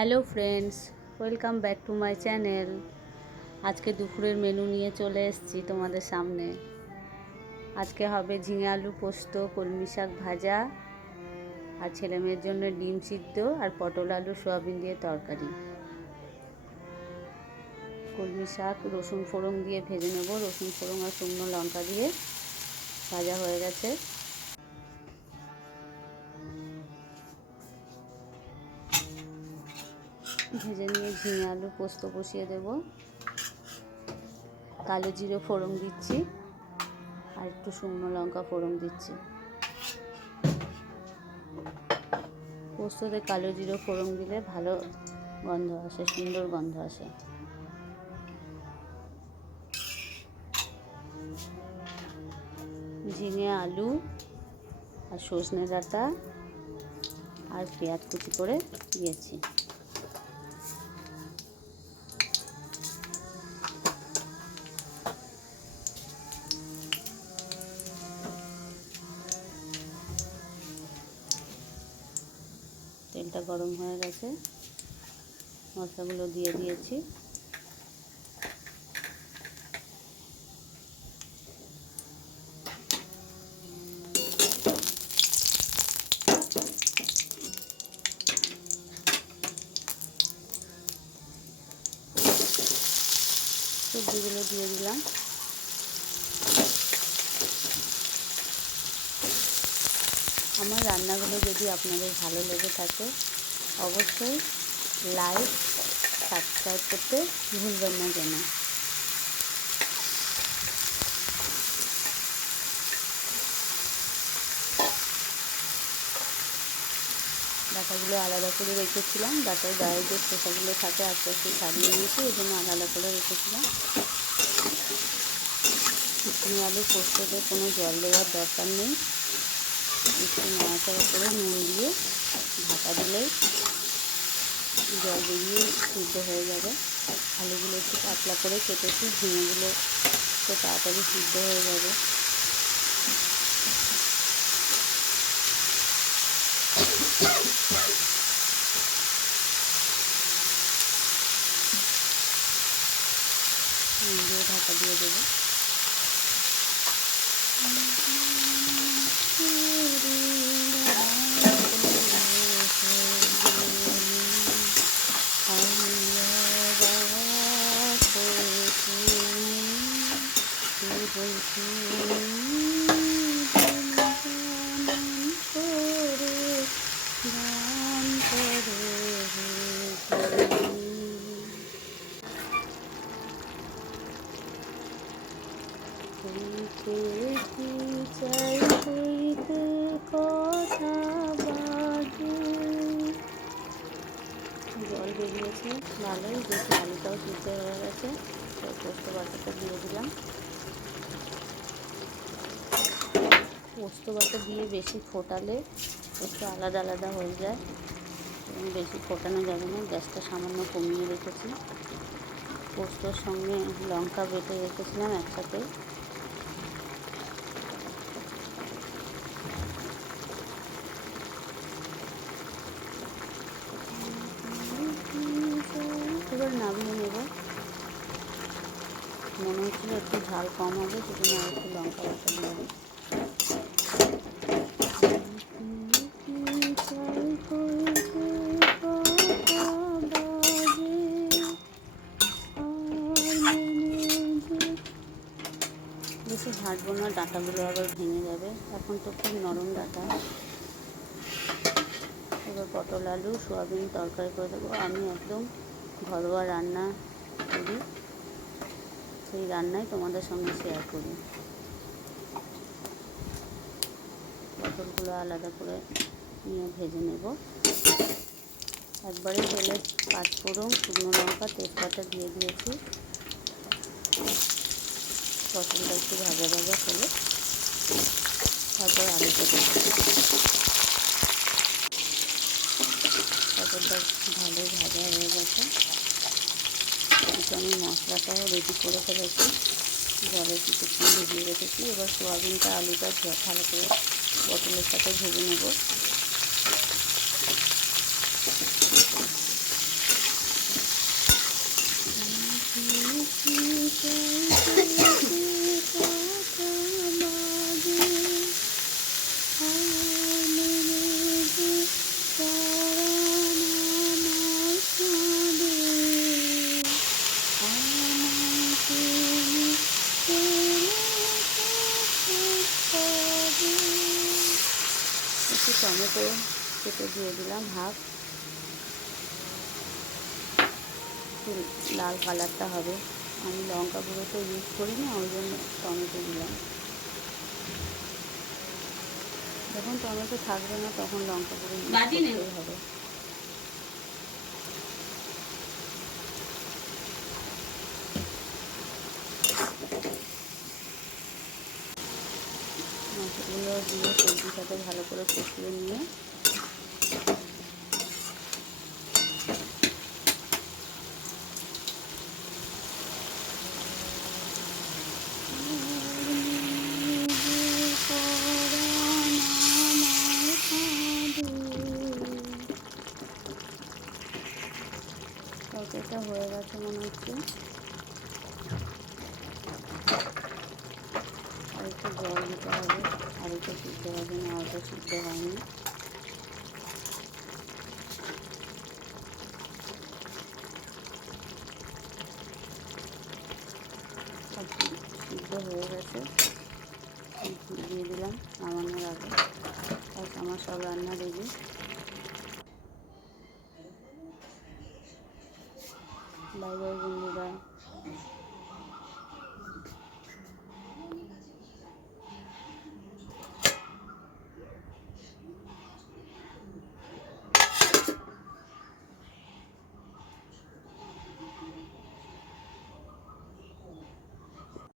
Hello friends, welcome back to my channel. আজকে দুপুরের menu নিয়ে চলে এসেছি তোমাদের সামনে। আজকে হবে ঝিঙে আলু পোস্ত, কলমি শাক ভাজা, আর ছেলে মেয়ের জন্য ডিম সিদ্ধ আর পটল আলু সোয়াবিন দিয়ে তরকারি। কলমি শাক, রসুন ফোড়ন দিয়ে ভেজে নেব। রসুন ফোড়ন আর শুকনো লঙ্কা দিয়ে ভাজা হয়ে গেছে। ভেজে নিয়ে ঝিঙে আলু পোস্ত কষিয়ে দেব। কালো জিরে ফোড়ন দিচ্ছি আর একটু শুকনো লঙ্কা ফোড়ন দিচ্ছি। পোস্ততে কালো জিরে ফোড়ন দিলে ভালো গন্ধ আসে, সুন্দর গন্ধ আসে। ঝিঙে আলু আর সজনে ডাঁটা আর পেঁয়াজ কুচি করে দিয়েছি। তেলটা গরম হয়ে গেছে। মশলাগুলো দিয়ে দিয়েছি। সবজিগুলো দিয়ে দিলাম। আমার রান্নাগুলো যদি আপনাদের ভালো লেগে থাকে, অবশ্যই লাইক সাবস্ক্রাইব করতে ভুলবেন না যেন। ডাটাগুলো আলাদা করে রেখেছিলাম ডাটার গায়ে যে খোসাগুলো থাকে আস্তে আস্তে ছাড়িয়ে নিয়েছি, এই জন্য আলাদা করে রেখেছিলাম। আলু পোস্ততে কোনো জল দেওয়ার দরকার নেই। একটু নাড়াচাড়া করে নুন দিয়ে ঢাকা দিলেই জল বেরিয়ে সিদ্ধ হয়ে যাবে। আলুগুলো একটু পাতলা করে কেটেছি, ঝিঙেগুলো তো তাড়াতাড়ি সিদ্ধ হয়ে যাবে। ঢাকা দিয়ে দেবো। চাই জল বেরিয়েছে ভালোই দেখি আলুটাও সিদ্ধ হয়ে গেছে পোস্ত বাটাটা দিয়ে দিলাম পোস্ত বাটা দিয়ে বেশি ফোটালে একটু আলাদা আলাদা হয়ে যায় বেশি ফোটানো যাবে না গ্যাসটা সামান্য কমিয়ে রেখেছি পোস্তর সঙ্গে লঙ্কা বেটে রেখেছিলাম একসাথে এবার নামিয়ে নেব মনে হচ্ছিল একটু ঝাল কম হবে, সেজন্য আর একটু লঙ্কা বাটা দেবো বেশি ঘাঁটবো না, ডাঁটাগুলো আবার ভেঙে যাবে। এখন তো খুব নরম ডাঁটা। এবার পটল, আলু, সোয়াবিন তরকারি করে দেবো। আমি একদম ঘরোয়া রান্না করি। সেই রান্নাই তোমাদের সঙ্গে শেয়ার করি। পটলগুলো আলাদা করে নিয়ে ভেজে নেব। একবারে তেলে পাঁচফোড়ন শুকনো লঙ্কা, তেজপাতা দিয়ে দিয়েছি। পটলটা একটু ভাজা ভাজা করে তারপর আলুটা পটলটা ভালোই ভাজা হয়ে গেছে। এদিকে আমি মশলাটাও রেডি করে ফেলেছি। জলে কিছুক্ষণ ভিজিয়ে রেখেছি। এবার সোয়াবিনটা, আলুটা ভালো করে পটলের সাথে ভেজে নেব। এতে দিয়ে দিলাম হাফ। লাল কালারটা হবে। আমি লঙ্কা গুঁড়ো তো ইউজ করি না ওই জন্য টমেটো দিলাম। যখন টমেটো থাকবে না তখন লঙ্কা গুঁড়ো ইউজ হবে। মাছগুলো দিয়ে সবজির সাথে ভালো করে কষিয়ে নিয়ে। তরকারিটা হয়ে গেছে মনে হচ্ছে। আর একটু জল দিতে হবে। একটু সিদ্ধ হবে না অত সিদ্ধ হয়নি। সিদ্ধ হয়ে গেছে। দিয়ে দিলাম নামানোর আগে। আমার সব রান্না রেডি বাই বাই